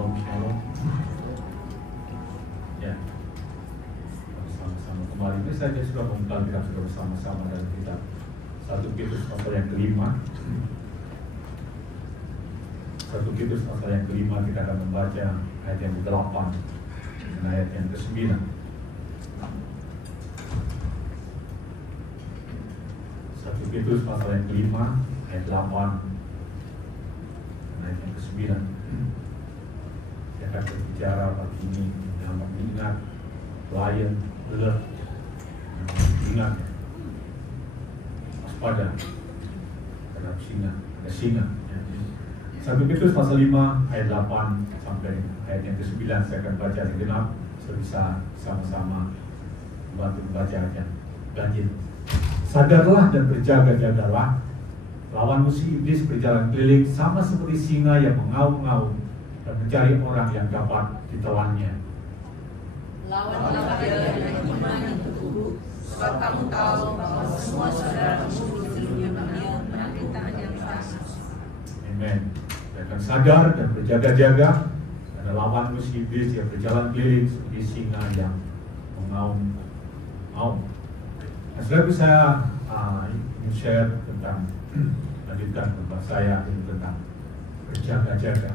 Shalom. Ya, sama-sama kembali. Ini saja sudah membuka kita sudah bersama-sama dalam kitab 1 Petrus pasal yang kelima. 1 Petrus pasal yang kelima kita akan membaca ayat yang ke-8 dan ayat yang ke-9. 1 Petrus pasal yang kelima ayat 8 dan ayat yang ke-9. Saya akan berbicara pagi ini dalam mengingat lion, alert, ingat, waspada terhadap singa, ada singa. 1 Petrus pasal 5 ayat 8 sampai ayat yang ke-9 saya akan baca segenap, bisa sama-sama membantu membaca aja. Ganjil. Sadarlah dan berjaga-jagalah, lawan musuh iblis berjalan keliling sama seperti singa yang mengaum-ngaum dan mencari orang yang dapat ditelannya. Lawanlah dia dengan iman yang teguh, sebab kamu tahu bahwa semua saudaramu di seluruh dunia penderitaan yang sama. Amen. Akan sadar dan berjaga-jaga karena lawan musuh iblis yang berjalan keliling seperti singa yang mengaum-ngaum. Nah, setelah saya ingin share tentang lanjutkan tentang saya ini tentang berjaga-jaga.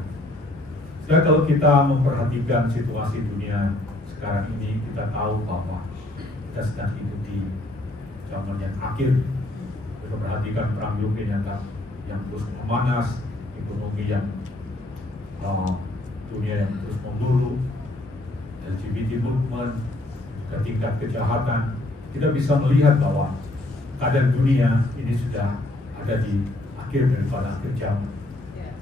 Setelah kalau kita memperhatikan situasi dunia sekarang ini, kita tahu bahwa kita sedang hidup di zaman yang akhir. Kita perhatikan perang Ukraina yang terus memanas, ekonomi yang dunia yang terus menurun, LGBT movement, ke tingkat kejahatan. Kita bisa melihat bahwa keadaan dunia ini sudah ada di akhir daripada akhir zaman.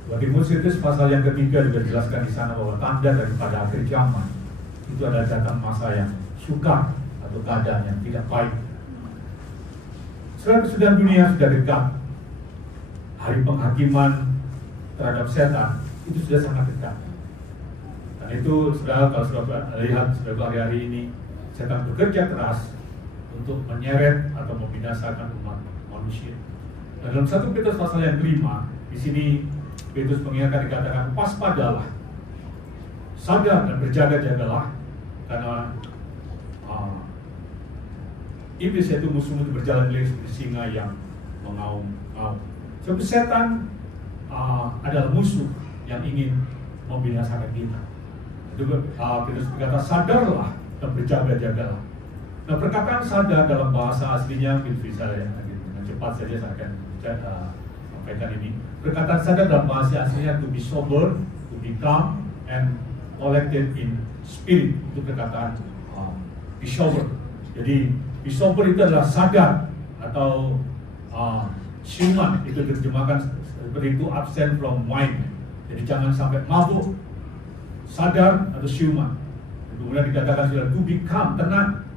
Bagi Timotius pasal yang ketiga juga dijelaskan di sana bahwa tanda daripada akhir zaman itu adalah datang masa yang sukar atau keadaan yang tidak baik. Sudah dunia sudah dekat. Hari penghakiman terhadap setan itu sudah sangat dekat. Dan itu kalau sudah lihat hari-hari ini setan bekerja keras untuk menyeret atau membinasakan umat manusia. Dan dalam 1 Petrus pasal yang kelima, di sini Petrus mengingatkan dikatakan waspadalah, sadar dan berjaga-jagalah, karena iblis yaitu musuh itu berjalan seperti singa yang mengaum-ngaum. Sebab setan adalah musuh yang ingin membinasakan kita. Itu Petrus berkata sadarlah dan berjaga-jagalah. Nah, perkataan sadar dalam bahasa aslinya bisa dengan cepat saja saya akan sampaikan ini. Perkataan sadar dalam bahasa aslinya to be sober, to be calm, and collected in spirit. Itu perkataan be sober. Jadi be sober itu adalah sadar atau siuman, itu diterjemahkan seperti itu, absent from wine. Jadi jangan sampai mabuk, sadar atau siuman. Kemudian dikatakan sudah to be calm, tenang,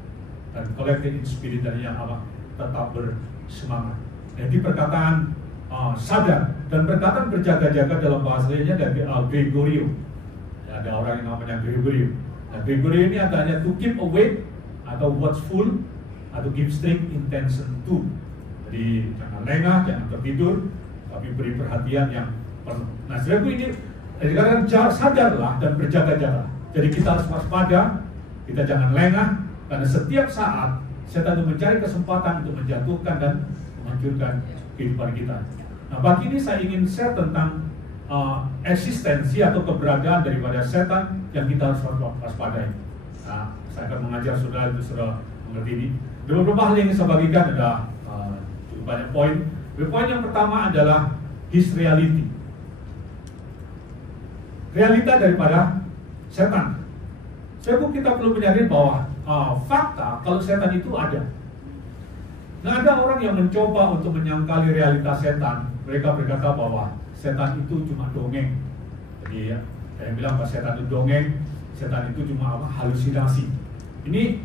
dan collected in spirit, dari yang apa? Tetap bersemangat. Jadi perkataan sadar dan perkataan berjaga-jaga dalam bahasa lainnya dari Gregorio. Ya, ada orang yang namanya Gregorio. Nah, Gregorio ini artinya to keep awake atau watchful atau give strict intention to. Jadi jangan lengah, jangan tertidur, tapi beri perhatian yang penuh. Nah, saudaraku ini dikatakan sadarlah dan berjaga-jaga. Jadi kita harus waspada, kita jangan lengah, karena setiap saat setan itu mencari kesempatan untuk menjatuhkan dan menghancurkan kehidupan kita. Nah, pagi ini saya ingin share tentang eksistensi atau keberadaan daripada setan yang kita harus waspadai. Nah, saya akan mengajar saudara itu sudah mengerti ini. Ada beberapa hal yang saya bagikan, ada cukup banyak poin. Poin yang pertama adalah his reality. Realita daripada setan. Kita perlu menyadari bahwa fakta kalau setan itu ada. Nah, ada orang yang mencoba untuk menyangkali realitas setan. Mereka berkata bahwa setan itu cuma dongeng. Jadi ya, saya bilang bahwa setan itu dongeng, setan itu cuma halusinasi. Ini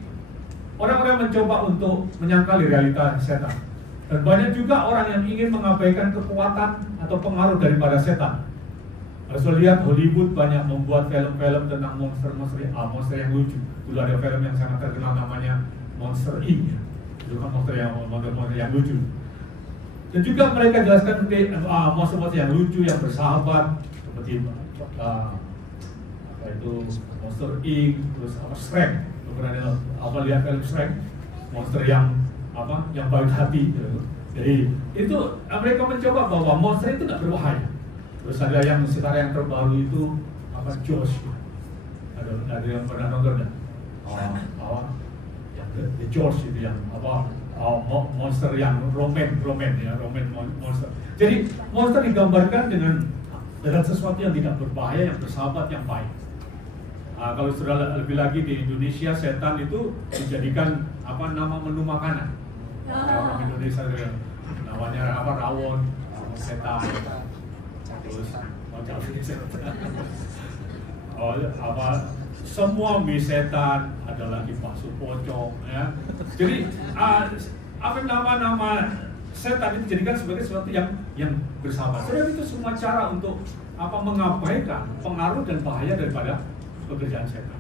orang-orang mencoba untuk menyangkali realitas setan. Dan banyak juga orang yang ingin mengabaikan kekuatan atau pengaruh daripada setan. Kalau lihat Hollywood banyak membuat film-film tentang monster yang lucu. Dulu ada film yang sangat terkenal namanya Monster Inc. Itu kan monster yang lucu. Dan juga mereka jelaskan monster-monster yang lucu, yang bersahabat, seperti yaitu Monster Inc, terus Shrek. Pernah lihat film Shrek, monster yang baik hati gitu. Jadi itu mereka mencoba bahwa monster itu tidak berbahaya. Terus ada yang sekarang yang terbaru itu Jaws. Ada yang pernah nonton nggak? The Jaws itu yang monster yang roman monster. Jadi monster digambarkan dengan sesuatu yang tidak berbahaya, yang bersahabat, yang baik. Kalau sudah lebih lagi di Indonesia, setan itu dijadikan nama menu makanan. Orang Indonesia namanya rawon, setan, terus semua mie setan, ada lagi bakso pocong, ya. Jadi nama-nama setan itu dijadikan sebagai sesuatu yang bersahabat. Sebenarnya itu semua cara untuk mengabaikan pengaruh dan bahaya daripada pekerjaan setan.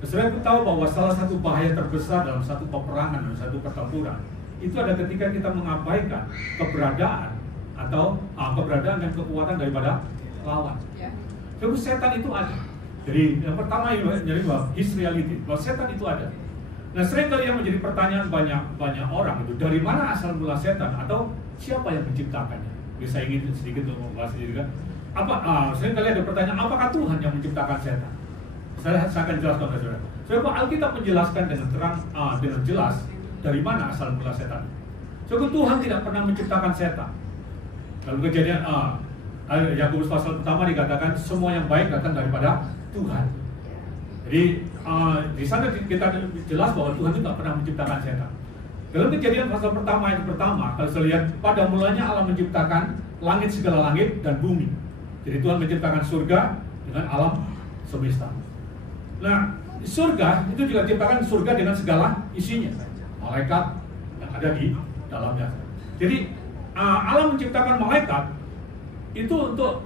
Saudara tahu bahwa salah satu bahaya terbesar dalam satu peperangan dan satu pertempuran itu ada ketika kita mengabaikan keberadaan atau keberadaan dan kekuatan daripada lawan. Jadi setan itu ada. Jadi yang pertama jadi bahwa his reality, bahwa setan itu ada. Nah, sering kali yang menjadi pertanyaan banyak orang itu, dari mana asal mula setan atau siapa yang menciptakannya? Bisa ingin sedikit untuk membahas ini kan? Sering kali ada pertanyaan, apakah Tuhan yang menciptakan setan? Saya akan jelaskan kepada saudara. Sebab Alkitab menjelaskan dengan terang, dengan jelas dari mana asal mula setan. Sebab Tuhan tidak pernah menciptakan setan. Dalam Kejadian Yakobus pasal pertama dikatakan semua yang baik datang daripada Tuhan. Jadi di sana kita jelas bahwa Tuhan itu tidak pernah menciptakan setan. Dalam Kejadian pasal pertama yang pertama, kalau saya lihat pada mulanya Allah menciptakan langit, segala langit dan bumi. Jadi Tuhan menciptakan surga dengan alam semesta. Nah, surga itu juga diciptakan surga dengan segala isinya, malaikat yang ada di dalamnya. Jadi Allah menciptakan malaikat itu untuk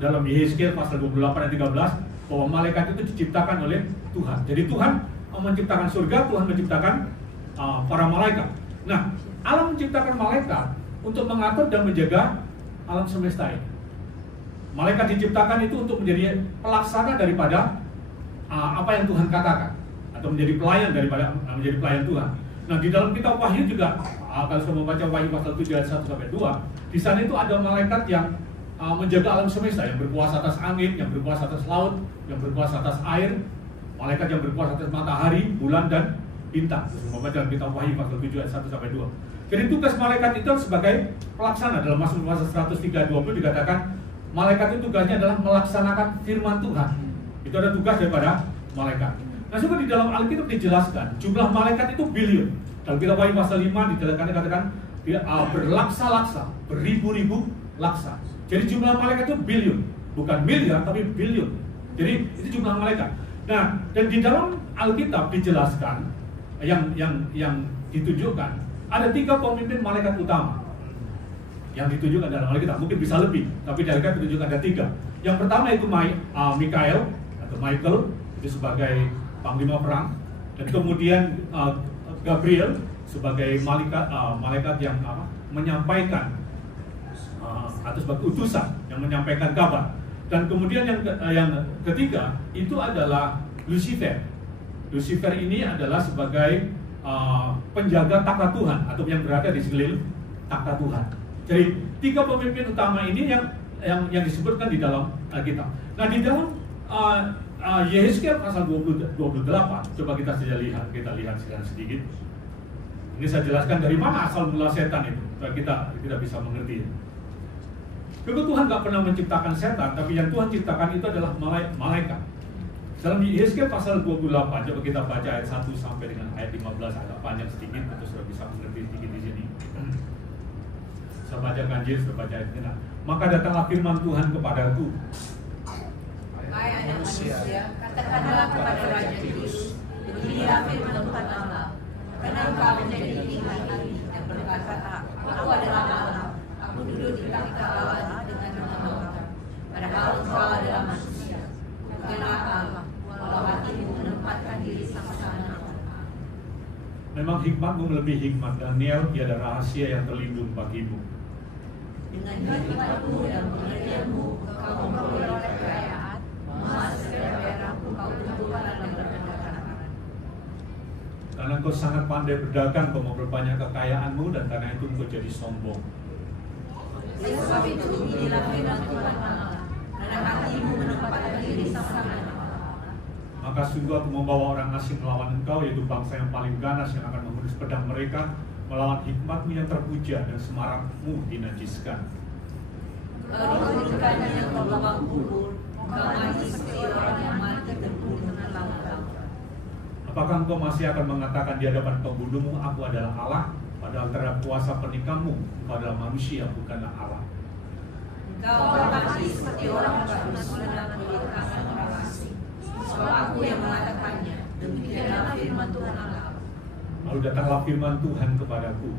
dalam Yehezkiel pasal 28 ayat 13 bahwa malaikat itu diciptakan oleh Tuhan. Jadi Tuhan menciptakan surga, Tuhan menciptakan para malaikat. Nah, Allah menciptakan malaikat untuk mengatur dan menjaga alam semesta ini. Malaikat diciptakan itu untuk menjadi pelaksana daripada apa yang Tuhan katakan, atau menjadi pelayan daripada menjadi pelayan Tuhan. Nah, di dalam kitab Wahyu juga kalau saya membaca Wahyu pasal 7 ayat 1 sampai 2, di sana itu ada malaikat yang menjaga alam semesta, yang berkuasa atas angin, yang berkuasa atas laut, yang berkuasa atas air, malaikat yang berkuasa atas matahari, bulan dan bintang. Terus membaca dalam kitab Wahyu pasal 7 ayat 1 sampai 2. Jadi tugas malaikat itu sebagai pelaksana. Dalam Mazmur pasal 103:20 dikatakan malaikat itu tugasnya adalah melaksanakan firman Tuhan. Itu ada tugas daripada malaikat. Nah, juga di dalam Alkitab dijelaskan jumlah malaikat itu billion. Dalam kitab Wahyu pasal 5 dikatakan berlaksa-laksa, beribu-ribu laksa. Jadi jumlah malaikat itu billion, bukan miliar tapi billion. Jadi itu jumlah malaikat. Nah, dan di dalam Alkitab dijelaskan yang ditunjukkan ada 3 pemimpin malaikat utama yang ditunjukkan dalam Alkitab. Mungkin bisa lebih, tapi dari Alkitab ditunjukkan ada 3. Yang pertama itu Mikael atau Michael, itu sebagai panglima perang, dan kemudian Gabriel sebagai malaikat yang menyampaikan atau sebagai utusan yang menyampaikan kabar. Dan kemudian yang ketiga itu adalah Lucifer. Lucifer ini adalah sebagai penjaga takhta Tuhan atau yang berada di sekeliling takhta Tuhan. Jadi 3 pemimpin utama ini yang disebutkan di dalam Alkitab. Nah, di dalam Yehezkiel pasal 28, coba kita lihat sedikit. Ini saya jelaskan dari mana asal mula setan itu, supaya kita bisa mengerti. Karena Tuhan nggak pernah menciptakan setan, tapi yang Tuhan ciptakan itu adalah malaikat. Dalam Yehezkiel pasal 28, coba kita baca ayat 1 sampai dengan ayat 15, agak panjang sedikit, untuk sudah bisa mengerti sedikit di sini. Saya baca kanjil, saya baca ayat ini. Maka datanglah firman Tuhan kepadaku. Hai anak manusia, katakanlah kepada Raja Tirus, beginilah firman Tuhan Allah. Karena engkau menjadi tinggi hati dan berkata, aku adalah Allah, aku duduk di kaki Allah dengan nama. Padahal engkau adalah manusia, bukanlah Allah, walau hatimu menempatkan diri sama-sama. Memang hikmatmu melebihi hikmat Daniel, tiada rahasia yang terlindung bagimu. Dengan hikmatmu dan pengertianmu, engkau memperoleh kekayaan, engkau sangat pandai berdagang, engkau memperbanyak kekayaanmu, dan karena itu engkau jadi sombong. Sebab itu inilah firman Tuhan Allah, karena hatimu menempatkan diri sama Maka sungguh aku membawa orang asing melawan engkau, yaitu bangsa yang paling ganas yang akan menghunus pedang mereka, melawan hikmatmu yang terpuja dan semarakmu dinajiskan. Kau berikannya yang membawa kubur, kau mati seperti orang yang mati terbunuh dengan lautan. Apakah engkau masih akan mengatakan di hadapan pembunuhmu, aku adalah Allah, padahal terhadap kuasa penikahmu, engkau adalah manusia, bukanlah Allah. Kau mati seperti orang yang bersenang melihat tangan orang asing. Sebab aku yang mengatakannya, demikianlah firman Tuhan Allah. Lalu datanglah firman Tuhan kepadaku.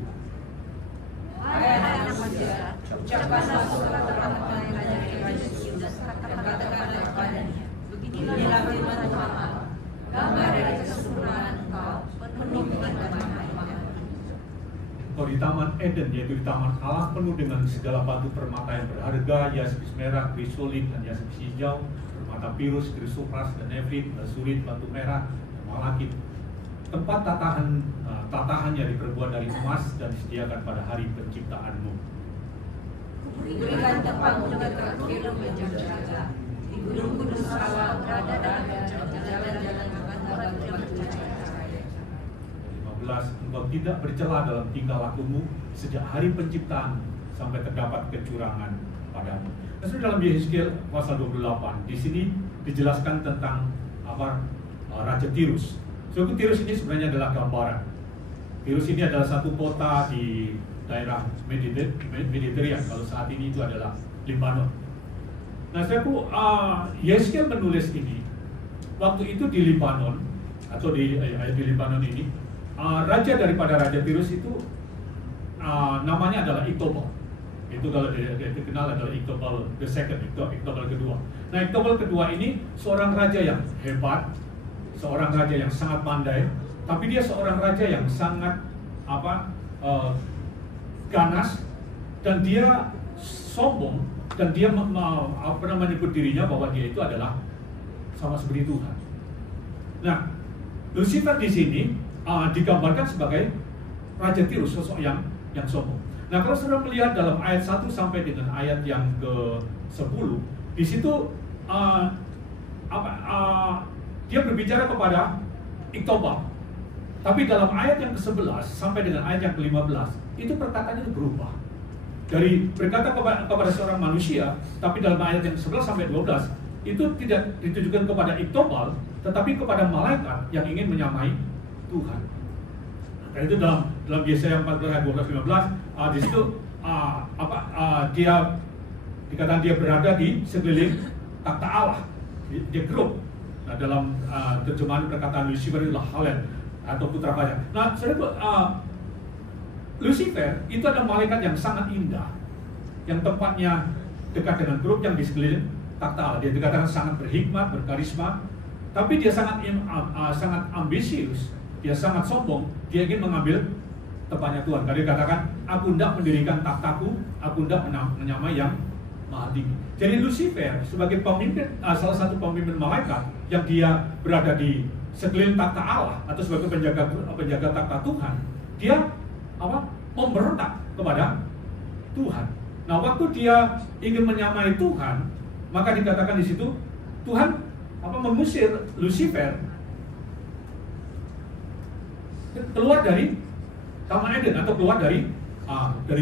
Hai anak manusia, ucapkanlah surat terang mengenai raja Yehuda dan katakanlah kepadanya, beginilah firman Tuhan Allah. Gambar dari kesempurnaan engkau penuh dengan kematian. Engkau di Taman Eden, yaitu di Taman Allah, penuh dengan segala batu permata yang berharga, yaspis merah, krisolit, dan yaspis hijau, permata pirus, krisopras, dan nefrit, lasurit, batu merah, malakit. Tempat tatahannya diperbuat dari emas dan disediakan pada hari penciptaanmu. Berikan tempatmu dekat kerub berjaga-jaga. Di gunung kudus Allah berada dalam jalan-jalan antara berjaga-jaga. 15. Engkau tidak bercela dalam tingkah lakumu sejak hari penciptaan sampai terdapat kecurangan padamu. Nah, dalam Yehezkiel pasal 28 di sini dijelaskan tentang Raja Tirus. So, Tirus ini sebenarnya adalah gambaran. Tirus ini adalah satu kota di daerah Mediterania. Kalau saat ini itu adalah Lebanon. Nah, Yehezkiel menulis ini waktu itu di Lebanon, atau di Lebanon ini, raja daripada Raja Tirus itu namanya adalah Iqtobal. Itu kalau dikenal adalah Iqtobal the second, Iqtobal kedua. Nah, Iqtobal kedua ini seorang raja yang hebat, seorang raja yang sangat pandai, tapi dia seorang raja yang sangat ganas, dan dia sombong, dan dia menyebut dirinya bahwa dia itu adalah sama seperti Tuhan. Nah, Lucifer di sini digambarkan sebagai Raja Tirus, sosok yang sombong. Nah, kalau saudara melihat dalam ayat 1 sampai dengan ayat yang ke-10, di situ dia berbicara kepada Iqtobal. Tapi dalam ayat yang ke-11 sampai dengan ayat yang ke-15, itu perkataannya berubah. Dari berkata kepada seorang manusia, tapi dalam ayat yang 11 sampai 12, itu tidak ditujukan kepada Iqtobal, tetapi kepada malaikat yang ingin menyamai Tuhan. Nah, itu dalam Yesaya 14 ayat 12-15, di situ dia dikatakan dia berada di sekeliling takhta Allah, di grup. Nah, dalam terjemahan perkataan Lucifer itulah Halen atau putra fajar. Nah, Lucifer itu adalah malaikat yang sangat indah, yang tempatnya dekat dengan grup yang di sekeliling takhta Allah. Dia dikatakan sangat berhikmat, berkarisma, tapi dia sangat ambisius, dia sangat sombong, dia ingin mengambil tempatnya Tuhan. Karena dia katakan, aku hendak mendirikan takhtaku, aku hendak menyamai yang maha tinggi. Jadi Lucifer sebagai pemimpin, salah satu pemimpin malaikat yang dia berada di sekeliling takhta Allah atau sebagai penjaga takhta Tuhan, dia memberontak kepada Tuhan. Nah, waktu dia ingin menyamai Tuhan, maka dikatakan di situ Tuhan mengusir Lucifer keluar dari Taman Eden atau keluar dari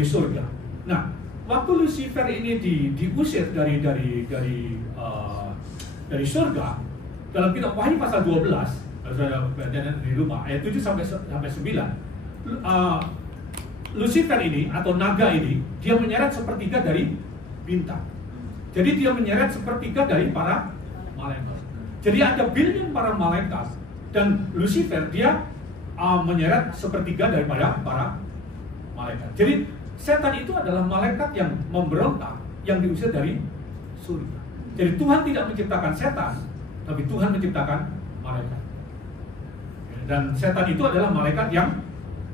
surga. Nah, waktu Lucifer ini diusir dari surga, dalam kitab Wahyu pasal 12, kalau sudah di rumah ayat 7 sampai 9, Lucifer ini atau naga ini, dia menyeret sepertiga dari bintang. Jadi dia menyeret sepertiga dari para malaikat. Jadi ada billion para malaikat, dan Lucifer dia menyeret sepertiga daripada para malaikat. Jadi setan itu adalah malaikat yang memberontak, yang diusir dari surga. Jadi Tuhan tidak menciptakan setan, tapi Tuhan menciptakan malaikat. Dan setan itu adalah malaikat yang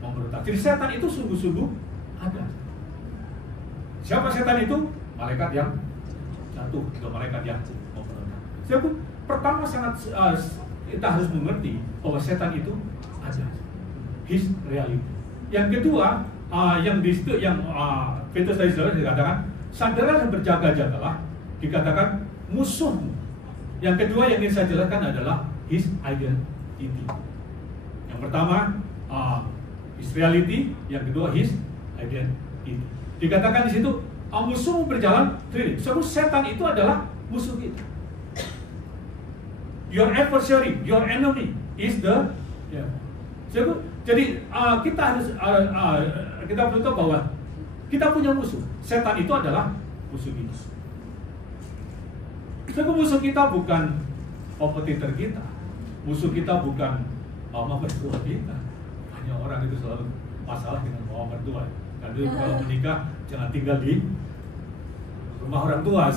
memberontak. Jadi setan itu sungguh-sungguh ada. Siapa setan itu? Malaikat yang jatuh, atau malaikat yang memberontak. Pertama kita harus mengerti bahwa setan itu ada. his reality. Yang kedua, yang di situ yang Petrus tadi saudara dikatakan, sadarlah dan berjaga-jagalah, dikatakan musuhmu. Yang kedua yang ingin saya jelaskan adalah his identity. Yang pertama his reality, yang kedua his identity. Dikatakan di situ musuhmu berjalan sendiri. Sebab setan itu adalah musuh kita. Your adversary, your enemy is the jadi kita harus kita perlu tahu bahwa kita punya musuh. Setan itu adalah musuh kita. Jadi musuh kita bukan kompetitor kita. Musuh kita bukan mama mertua kita. Hanya orang itu selalu masalah dengan mama mertua. Karena kalau menikah jangan tinggal di rumah orang tua.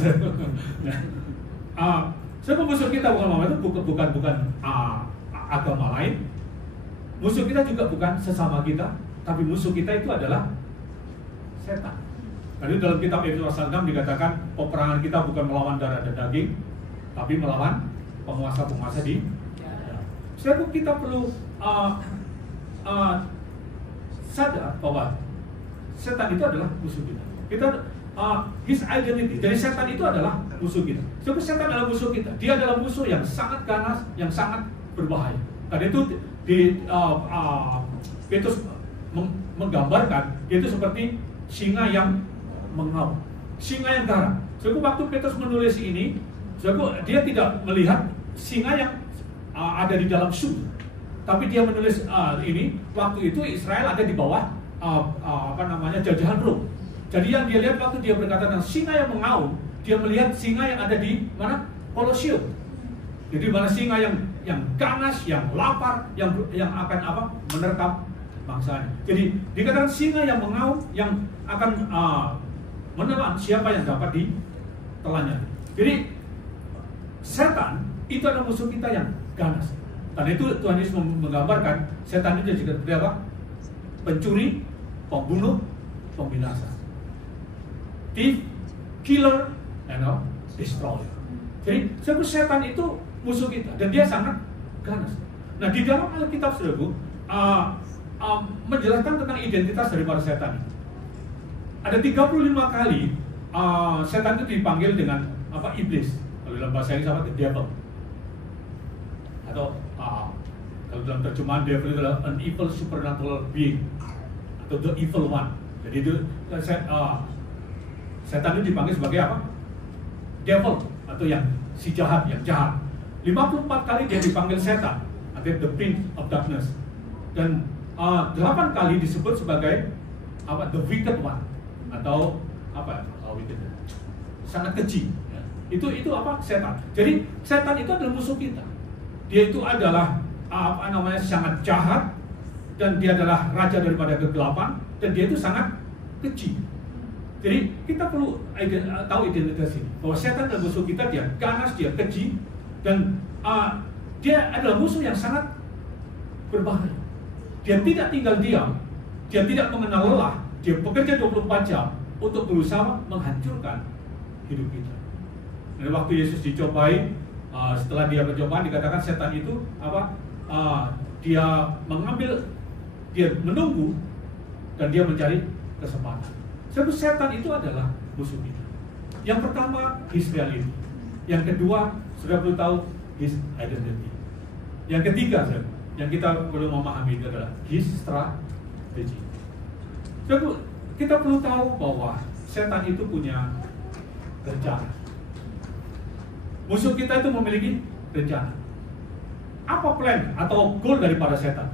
Sebab musuh kita bukan mama itu bukan agama lain. Musuh kita juga bukan sesama kita, tapi musuh kita itu adalah setan. Karena dalam kitab Efesus pasal 6 dikatakan peperangan kita bukan melawan darah dan daging, tapi melawan penguasa-penguasa di. Sebab kita perlu sadar bahwa setan itu adalah musuh kita. Kita his identity. Jadi setan itu adalah musuh kita. Sebab setan adalah musuh kita. Dia adalah musuh yang sangat ganas, yang sangat berbahaya. Karena itu Petrus menggambarkan itu seperti singa yang mengaum, singa yang garang. Sebab waktu Petrus menulis ini, sebab dia tidak melihat singa yang ada di dalam sumur, tapi dia menulis ini waktu itu Israel ada di bawah jajahan Rom. Jadi yang dia lihat waktu dia berkata tentang singa yang mengaum, dia melihat singa yang ada di mana? Kolosium. Jadi mana singa yang ganas, yang lapar, yang akan menerkam bangsanya. Jadi dikatakan singa yang mengaum, yang akan menelan siapa yang dapat ditelannya. Jadi setan itu adalah musuh kita yang ganas. Karena itu Tuhan Yesus menggambarkan setan itu juga seperti apa? Pencuri, pembunuh, pembinasa. Thief, killer, and destroyer. Jadi sebab setan itu musuh kita dan dia sangat ganas. Nah di dalam Alkitab saudaraku menjelaskan tentang identitas daripada setan. Ada 35 kali setan itu dipanggil dengan iblis. Kalau dalam bahasa Inggris the devil. Atau kalau dalam terjemahan devil itu adalah an evil supernatural being atau the evil one. Jadi itu setan itu dipanggil sebagai apa? Devil atau yang si jahat, yang jahat. 54 kali dia dipanggil setan, artinya the prince of darkness. Dan 8 kali disebut sebagai the wicked one atau wicked, sangat keji. Ya. Itu setan. Jadi setan itu adalah musuh kita. Dia itu adalah sangat jahat dan dia adalah raja daripada kegelapan dan dia itu sangat keji. Jadi kita perlu tahu identitas ini bahwa setan adalah musuh kita, dia ganas, dia keji. Dan dia adalah musuh yang sangat berbahaya. Dia tidak tinggal diam, dia tidak mengenal lelah, dia bekerja 24 jam untuk berusaha menghancurkan hidup kita. Dan waktu Yesus dicobai, setelah dia percobaan dikatakan setan itu dia menunggu dan dia mencari kesempatan. Sebab setan itu adalah musuh kita. Yang pertama, his reality. Yang kedua, sudah perlu tahu his identity. Yang ketiga, yang kita perlu memahami itu adalah his strategy. So, kita perlu tahu bahwa setan itu punya rencana. Musuh kita itu memiliki rencana. Apa plan atau goal daripada setan?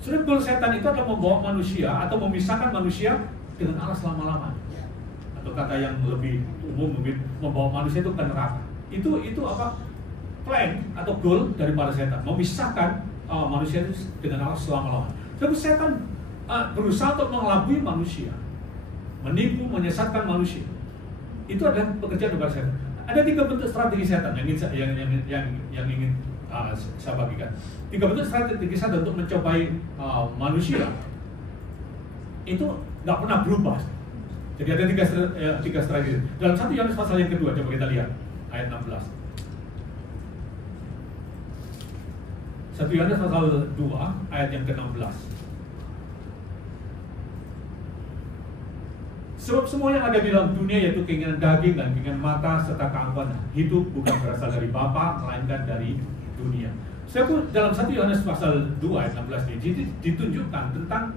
Sudah goal setan itu adalah membawa manusia atau memisahkan manusia dengan Allah selama-lamanya. Atau kata yang lebih umum mungkin membawa manusia itu ke neraka. Itu plan atau goal daripada setan, memisahkan manusia itu dengan Allah selama-lamanya. Tapi setan berusaha untuk mengelabui manusia, menipu, menyesatkan manusia. Itu adalah pekerjaan daripada setan. Ada 3 bentuk strategi setan yang ingin saya bagikan. 3 bentuk strategi setan untuk mencobai manusia. Itu nggak pernah berubah. Jadi ada 3 strategi. Dalam 1 Yohanes pasal yang kedua, coba kita lihat ayat 16. 1 Yohanes pasal 2 ayat yang ke-16. Sebab semua yang ada di dalam dunia, yaitu keinginan daging dan keinginan mata serta keangkuhan hidup, bukan berasal dari Bapa, melainkan dari dunia. Saya pun dalam 1 Yohanes pasal 2 ayat 16 ini ditunjukkan tentang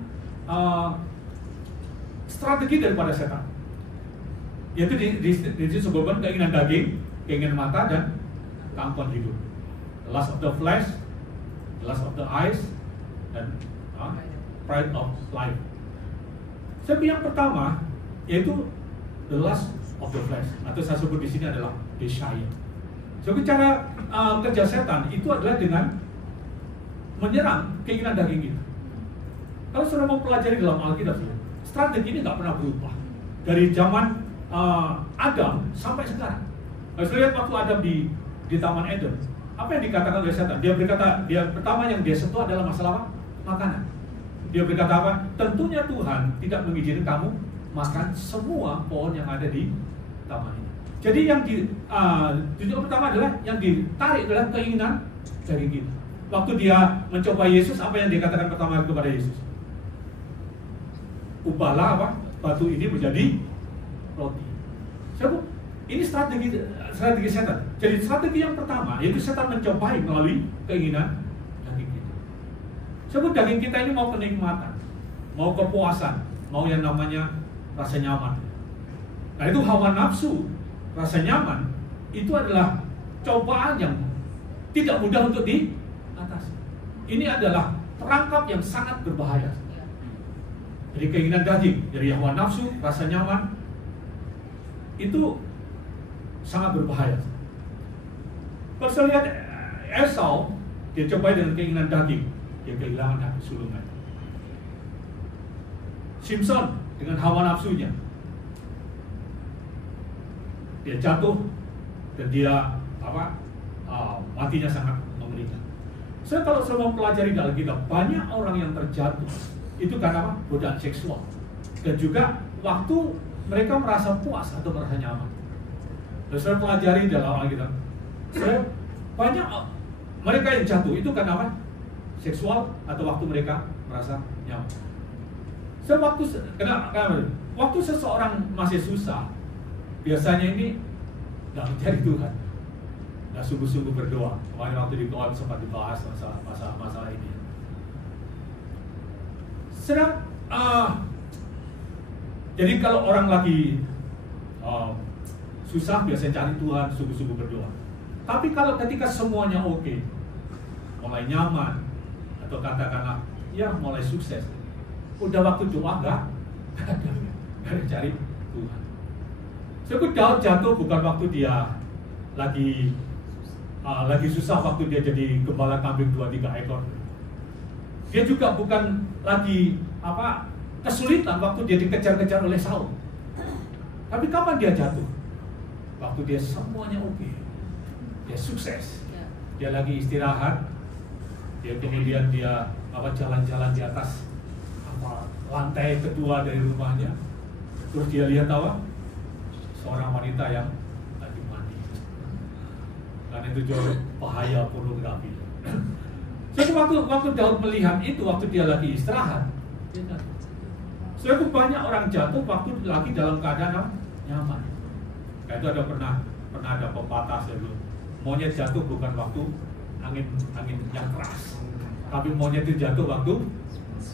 strategi daripada setan, yaitu disebutkan keinginan daging, keinginan mata, dan keangkuhan hidup. The lust of the flesh, the lust of the eyes, dan pride of life. Sebab yang pertama yaitu the lust of the flesh, atau saya sebut di sini adalah desire. So, cara kerja setan itu adalah dengan menyerang keinginan daging kita. Kalau sudah mempelajari dalam Alkitab, strategi ini nggak pernah berubah dari zaman Adam sampai sekarang. Kalau saya lihat waktu Adam di Taman Eden, apa yang dikatakan oleh setan? Dia berkata, pertama yang dia sentuh adalah masalah makanan. Dia berkata apa? Tentunya Tuhan tidak mengizinkan kamu makan semua pohon yang ada di taman ini. Jadi yang tujuan pertama adalah yang ditarik adalah keinginan dari kita. Waktu dia mencoba Yesus, apa yang dikatakan pertama kepada Yesus? Ubahlah apa? Batu ini menjadi roti. Siapa? Ini strategi setan. Jadi strategi yang pertama yaitu setan mencobai melalui keinginan daging kita. Sebab daging kita ini mau kenikmatan, mau kepuasan, mau yang namanya rasa nyaman. Nah, itu hawa nafsu, rasa nyaman itu adalah cobaan yang tidak mudah untuk diatasi. Ini adalah perangkap yang sangat berbahaya. Jadi keinginan daging, dari hawa nafsu, rasa nyaman itu sangat berbahaya. Kalau saya lihat Esau, dia cobai dengan keinginan daging, dia kehilangan hak kesulungan. Simpson dengan hawa nafsunya, dia jatuh dan dia matinya sangat mengerikan. Saya kalau saya mempelajari dalam Alkitab, banyak orang yang terjatuh itu karena apa? Godaan seksual, dan juga waktu mereka merasa puas atau merasa nyaman. Dan saya pelajari dalam Alkitab, banyak mereka yang jatuh itu karena apa? Seksual atau waktu mereka merasa nyaman. Waktu seseorang masih susah, biasanya ini nggak mencari Tuhan, nggak sungguh-sungguh berdoa. Kemarin waktu di doa sempat dibahas masalah ini. Jadi kalau orang lagi susah, biasanya cari Tuhan, sungguh-sungguh berdoa. Tapi kalau ketika semuanya oke, mulai nyaman, atau katakanlah ya mulai sukses, udah waktu doa nggak ada cari Tuhan. Sebab Daud jatuh bukan waktu dia lagi susah, waktu dia jadi gembala kambing 2-3 ekor. Dia juga bukan lagi kesulitan waktu dia dikejar-kejar oleh Saul. Tapi kapan dia jatuh? Waktu dia semuanya oke, dia sukses, dia lagi istirahat, dia kemudian dia jalan-jalan di atas lantai kedua dari rumahnya, terus dia lihat seorang wanita yang lagi mandi. Karena itu jauh bahaya pornografi. Jadi waktu Daud melihat itu, waktu dia lagi istirahat, dia jatuh. Soalnya banyak orang jatuh waktu lagi dalam keadaan nyaman. Kayak itu pernah ada pepatah dulu, monyet jatuh bukan waktu angin yang keras, tapi monyet itu jatuh waktu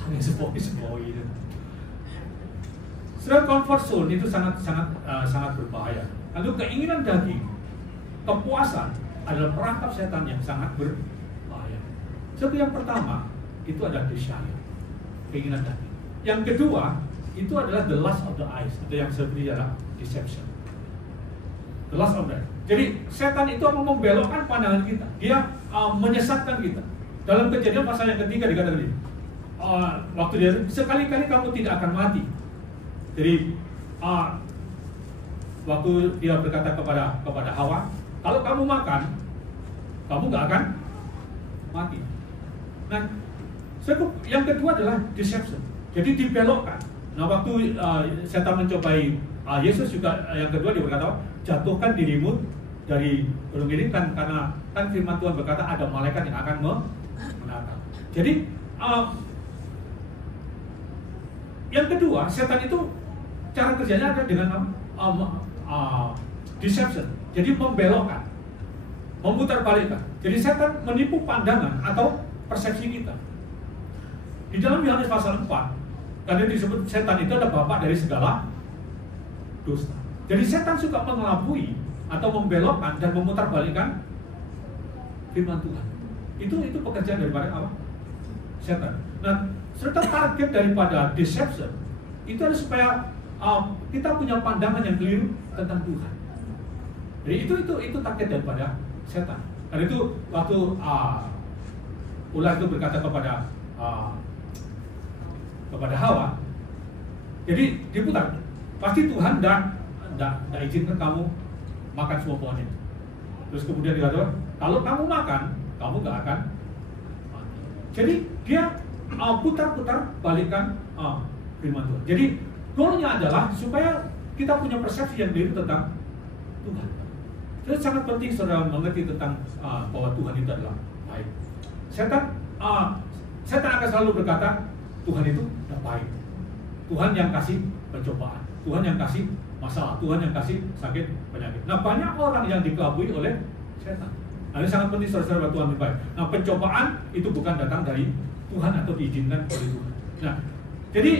angin sepoi-sepoi. Setelah comfort zone itu sangat berbahaya. Lalu keinginan daging, kepuasan adalah perangkap setan yang sangat berbahaya. Jadi yang pertama itu adalah desire, keinginan daging. Yang kedua itu adalah the lust of the eyes, atau yang seperti adalah deception. The lust of the eyes. Jadi setan itu akan membelokkan pandangan kita, dia menyesatkan kita. Dalam Kejadian pasal yang ketiga dikatakan ini, waktu dia sekali-kali kamu tidak akan mati. Jadi waktu dia berkata kepada Hawa, kalau kamu makan, kamu nggak akan mati. Nah, yang kedua adalah deception. Jadi dibelokkan. Nah, waktu setan mencobai Yesus juga, yang kedua dia berkata, jatuhkan dirimu dari gunung ini, karena firman Tuhan berkata ada malaikat yang akan menatang. Jadi yang kedua, setan itu cara kerjanya ada dengan deception. Jadi membelokkan, memutarbalikkan. Jadi setan menipu pandangan atau persepsi kita. Di dalam Yohanes pasal 4, karena disebut setan itu adalah bapak dari segala dosa. Jadi setan suka mengelabui atau membelokkan dan memutarbalikkan firman Tuhan. Itu pekerjaan daripada apa? Setan. Nah, serta target daripada deception itu adalah supaya kita punya pandangan yang keliru tentang Tuhan. Jadi itu target daripada setan. Karena itu waktu ular itu berkata kepada Hawa, jadi diputar, pasti Tuhan tidak izinkan kamu makan semua pohon itu. Terus kemudian dikatakan, kalau kamu makan, kamu nggak akan mati. Jadi dia putar-putar balikkan firman Tuhan. Jadi goalnya adalah supaya kita punya persepsi yang keliru tentang Tuhan. Jadi sangat penting saudara mengerti tentang bahwa Tuhan itu adalah baik. Setan akan selalu berkata Tuhan itu tidak baik. Tuhan yang kasih pencobaan, Tuhan yang kasih masalah, Tuhan yang kasih sakit penyakit. Nah, banyak orang yang dikelabui oleh setan. Nah, ini sangat penting saudara Tuhan itu baik. Nah, pencobaan itu bukan datang dari Tuhan atau diizinkan oleh Tuhan. Nah, jadi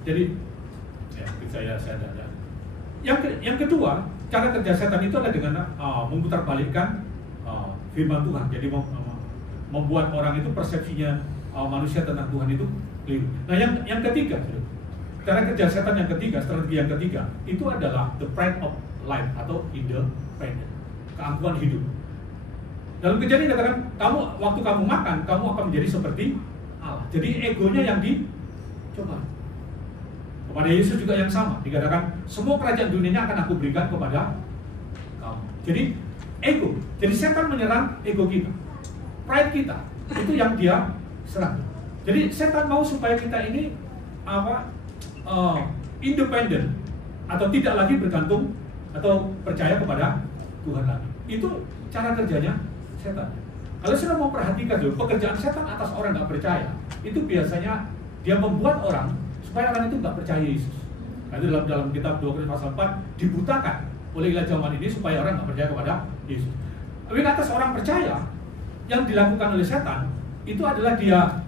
jadi ya, saya ada. Yang kedua, cara kerja setan itu adalah dengan memutarbalikkan firman Tuhan. Jadi membuat orang itu persepsinya manusia tentang Tuhan itu keliru. Nah, yang ketiga, cara kerja setan yang ketiga, strategi yang ketiga, itu adalah the pride of life atau independent, keangkuhan hidup. Dalam Kejadian dikatakan, waktu kamu makan, kamu akan menjadi seperti Allah. Jadi egonya yang dicoba. Kepada Yesus juga yang sama, dikatakan semua kerajaan dunianya akan aku berikan kepada kamu. Jadi ego. Jadi setan menyerang ego kita, pride kita, itu yang dia serang. Jadi setan mau supaya kita ini independen atau tidak lagi bergantung atau percaya kepada Tuhan lagi. Itu cara kerjanya setan. Kalau sudah mau perhatikan dulu, pekerjaan setan atas orang nggak percaya, itu biasanya dia membuat orang supaya orang itu nggak percaya Yesus. Nah, itu dalam kitab 2 Korintus pasal 4 dibutakan oleh ilah zaman ini supaya orang nggak percaya kepada Yesus. Tapi atas orang percaya, yang dilakukan oleh setan itu adalah dia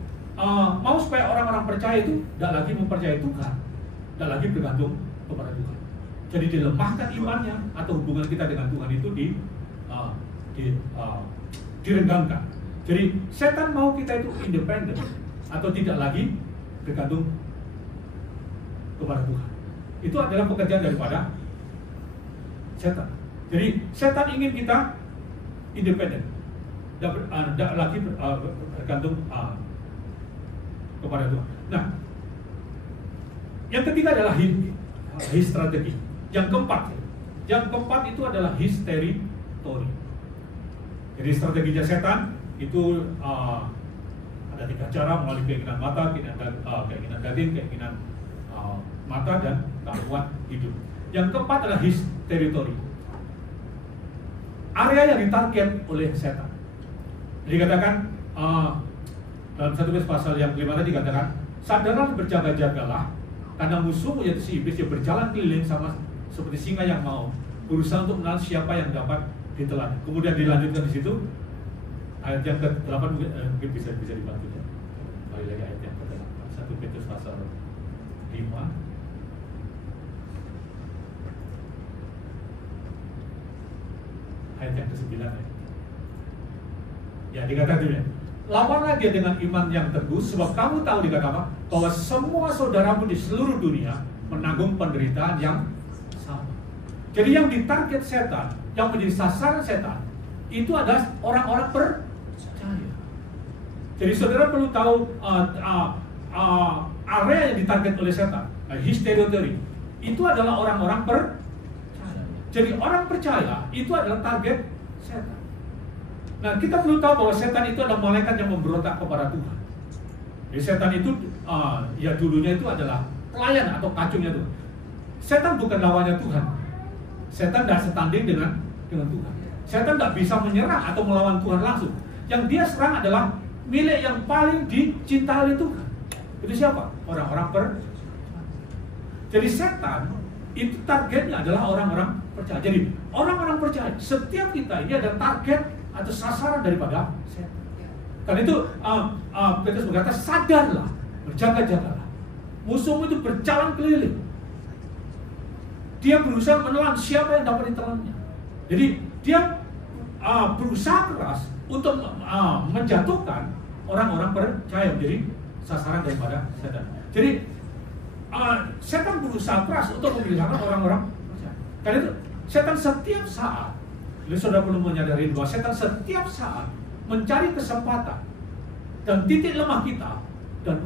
mau supaya orang-orang percaya itu tidak lagi mempercayai Tuhan, tidak lagi bergantung kepada Tuhan. Jadi dilemahkan imannya atau hubungan kita dengan Tuhan itu direnggangkan. Jadi setan mau kita itu independen atau tidak lagi bergantung kepada Tuhan. Itu adalah pekerjaan daripada setan. Jadi setan ingin kita independen, tidak lagi bergantung kepada Tuhan. Nah, yang ketiga adalah his strategi. Yang keempat itu adalah his territory. Jadi strateginya setan itu ada 3 cara, melalui keinginan mata, keinginan daging, keinginan mata, dan keangkuhan hidup. Yang keempat adalah his territory, area yang ditarget oleh setan. Dikatakan dalam 1 Korintus pasal yang kelima tadi dikatakan, sadarlah berjaga-jagalah karena musuhmu yaitu si iblis yang berjalan keliling sama seperti singa yang mau berusaha untuk menahan siapa yang dapat ditelan. Kemudian dilanjutkan di situ ayat yang ke-8 mungkin bisa dibantu ya. Kembali lagi ayat yang ke-8, 1 Petrus pasal 5 ayat yang ke-9 ya. Dikatakan dulu ya, lawanlah dia dengan iman yang teguh, sebab kamu tahu dikatakan bahwa semua saudaramu di seluruh dunia menanggung penderitaan yang sama. Jadi yang ditarget setan, yang menjadi sasaran setan, itu adalah orang-orang percaya. Jadi saudara perlu tahu area yang ditarget oleh setan, his territory, itu adalah orang-orang percaya. Jadi orang percaya itu adalah target setan. Nah, kita perlu tahu bahwa setan itu adalah malaikat yang memberontak kepada Tuhan. Jadi setan itu ya dulunya itu adalah pelayan atau kacungnya Tuhan. Setan bukan lawannya Tuhan. Setan tidak setanding dengan Tuhan. Setan tidak bisa menyerang atau melawan Tuhan langsung. Yang dia serang adalah milik yang paling dicintai oleh Tuhan. Itu siapa? Orang-orang Jadi setan itu targetnya adalah orang-orang percaya. Jadi orang-orang percaya, setiap kita ini ada target atau sasaran daripada setan. Karena itu Petrus berkata, sadarlah, berjaga-jagalah. Musuhmu itu berjalan keliling. Dia berusaha menelan siapa yang dapat ditelannya. Jadi dia berusaha keras untuk menjatuhkan orang-orang percaya menjadi sasaran daripada setan. Jadi setan berusaha keras untuk membinasakan orang-orang percaya. Karena itu setan setiap saat, jadi saudara perlu menyadari bahwa setan setiap saat mencari kesempatan dan titik lemah kita dan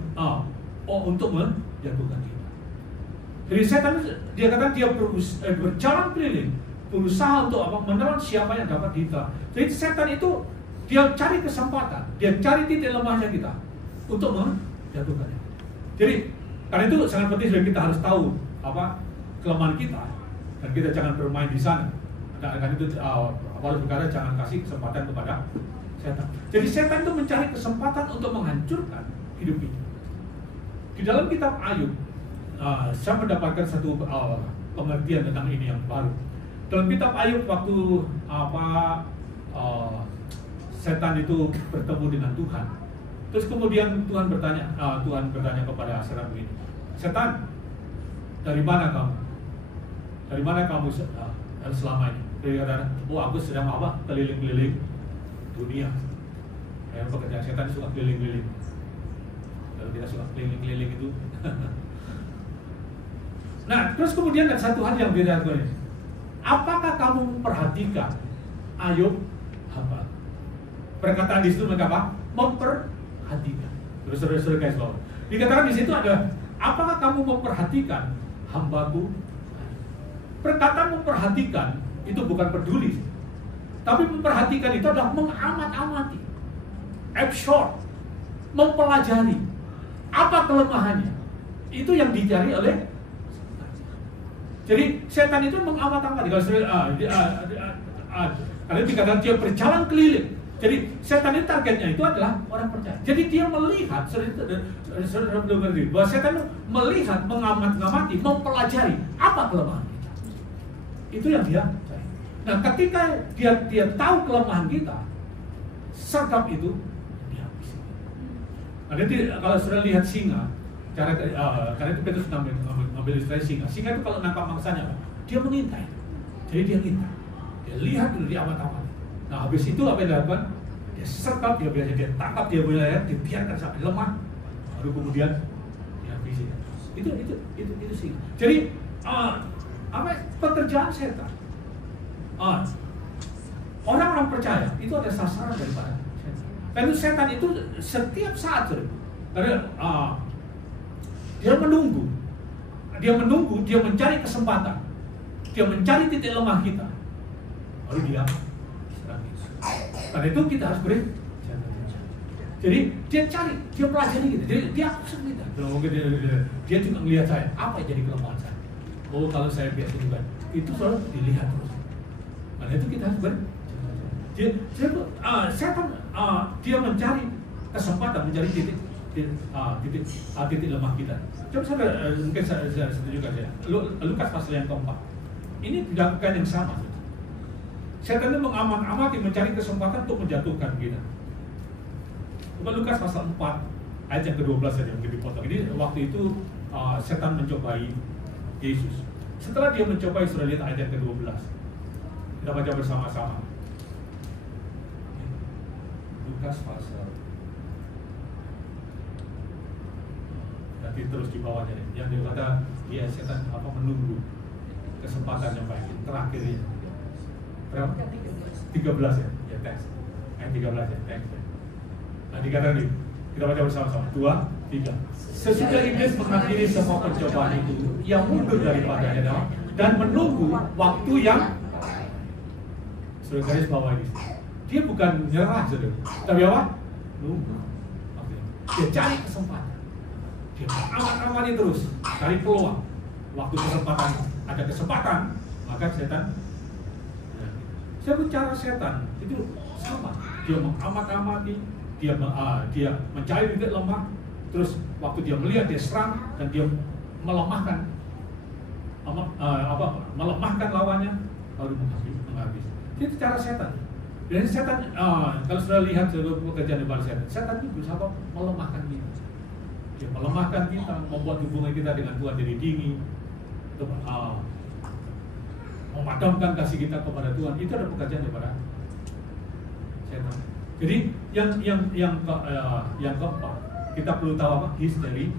untuk menjatuhkan kita. Jadi setan dia kata dia berjalan keliling, berusaha untuk menelan siapa yang dapat ditelan. Jadi setan itu dia cari kesempatan, dia cari titik lemahnya kita untuk menjatuhkannya. Jadi karena itu sangat penting supaya kita harus tahu kelemahan kita dan kita jangan bermain di sana. Karena itu Paulus berkata jangan kasih kesempatan kepada setan. Jadi setan itu mencari kesempatan untuk menghancurkan hidup kita. Di dalam kitab Ayub, saya mendapatkan satu pengertian tentang ini yang baru. Dalam kitab Ayub waktu setan itu bertemu dengan Tuhan. Terus kemudian Tuhan bertanya kepada setan begini, setan, dari mana kamu? Dari mana kamu selama ini? Dia kata, aku sedang keliling-keliling dunia. Pekerjaan setan suka keliling-keliling. Kalau kita suka keliling-keliling itu. Nah, terus kemudian ada satu hal yang beda lagi. Apakah kamu memperhatikan Ayub hamba? Perkataan di situ mereka apa? Memperhatikan. Terus saudara guys bawah. Dikatakan di situ ada, apakah kamu memperhatikan hambaku? Perkataan memperhatikan itu bukan peduli, tapi memperhatikan itu adalah mengamat-amati, absorb, mempelajari apa kelemahannya. Itu yang dicari oleh. Jadi setan itu mengamat-amati. Kalau dikatakan dia berjalan keliling. Jadi setan itu targetnya itu adalah orang percaya. Jadi dia melihat, bahwa setan itu melihat, mengamati, mempelajari apa kelemahan kita. Itu yang dia cari. Nah, ketika dia tahu kelemahan kita, sergap itu dihabisi. Nah, kalau sudah lihat singa, karena itu Petrus ngambil istilah singa. Singa itu kalau nangkap mangsanya, dia mengintai. Jadi dia ngintai. Dia lihat dulu, dia amat-amat. Nah, habis itu apa yang dilakukan? Dia sergap, dia tangkap, dia biarkan sampai lemah, baru kemudian dihabisi. Itu sih. Jadi pekerjaan setan. Orang-orang percaya itu ada sasaran daripada setan. Lalu setan itu setiap saat dia menunggu, dia mencari kesempatan, dia mencari titik lemah kita, lalu dia. Karena itu kita harus beri. Jadi dia cari, dia pelajari gitu. Jadi dia akses kita. Dia juga melihat saya, apa yang jadi kelemahan saya. Oh, kalau saya biasa juga, itu selalu dilihat terus. Karena itu kita harus beri. Setan dia mencari kesempatan, mencari titik lemah kita. Coba mungkin saya tunjukkan ya. Lukas pasal yang keempat. Ini dilakukan yang sama. Setan itu mengamati, mencari kesempatan untuk menjatuhkan kita. Coba Lukas pasal 4 ayat yang ke-12 saja mungkin dipotong. Ini waktu itu setan mencobai Yesus. Setelah dia mencobai, sudah lihat ayat yang ke-12. Kita baca bersama-sama. Lukas pasal. Nanti terus di bawahnya. Yang dia kata, setan menunggu kesempatan yang baik. Terakhir ini. Berapa? 13 ya? Ya, teks. Ayat 13 ya, teks. Nah, dikatakan ini, kita baca bersama-sama. 2, 3. Sesudah iblis mengakhiri semua pencobaan itu, ia mundur daripadanya dan menunggu waktu yang. Sudah garis bawah ini. Dia bukan nyerah, saudara. Tapi apa? Nunggu. Dia cari kesempatan. Dia amat-amati terus, cari peluang. Waktu kesempatan, ada kesempatan, maka setan. Saya bicara setan itu sama. Dia mengamat-amati, dia mencari titik lemah, terus waktu dia melihat dia serang dan dia melemahkan melemahkan lawannya, baru menghabis. Itu cara setan. Dan setan, kalau sudah lihat pekerjaan di balik setan itu berusaha melemahkan kita. Dia melemahkan kita, membuat hubungan kita dengan Tuhan jadi dingin, untuk memadamkan kasih kita kepada Tuhan. Itu adalah pekerjaan daripada setan. Jadi yang keempat, kita perlu tahu apa? History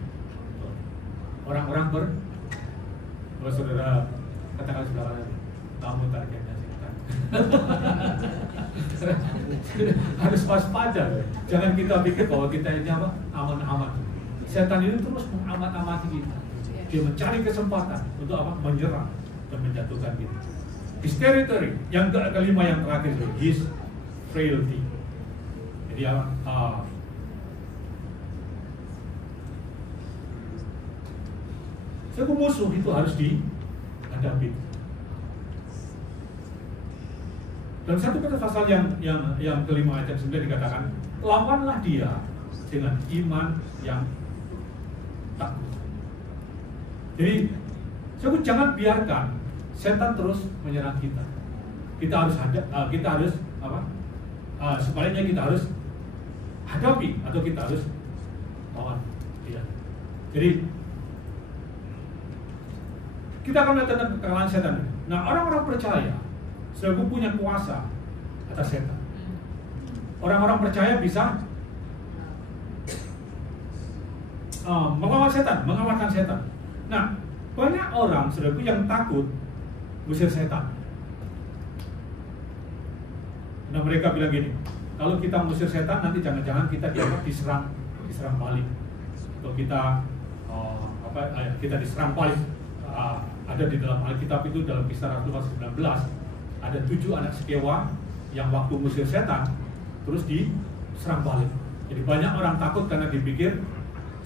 orang-orang kalau saudara katakan sebelah kanan, kamu targetnya setan. Harus waspada. Jangan kita pikir bahwa kita ini apa? Aman-aman. Setan ini terus mengamat-amati kita. Dia mencari kesempatan untuk apa? Menyerang dan menjatuhkan kita. His territory. Yang kelima yang terakhir, his frailty. Jadi musuh itu harus dihadapi. Dalam 1 Petrus pasal yang kelima ayat 9 dikatakan, lawanlah dia dengan iman yang takut. Jadi, jangan biarkan setan terus menyerang kita. Kita harus sebaliknya kita harus hadapi atau kita harus lawan dia. Jadi kita akan melihat tentang kekalahan setan. Nah, orang-orang percaya selalu punya kuasa atas setan. Orang-orang percaya bisa mengalahkan setan. Nah, banyak orang selalu yang takut mengusir setan. Nah, mereka bilang gini, kalau kita mengusir setan nanti jangan-jangan kita diserang balik, atau kita kita diserang balik. Ada di dalam Alkitab itu, dalam Kisah Rasul pasal 19 ada 7 anak sekewa yang waktu mengusir setan terus diserang balik. Jadi banyak orang takut karena dipikir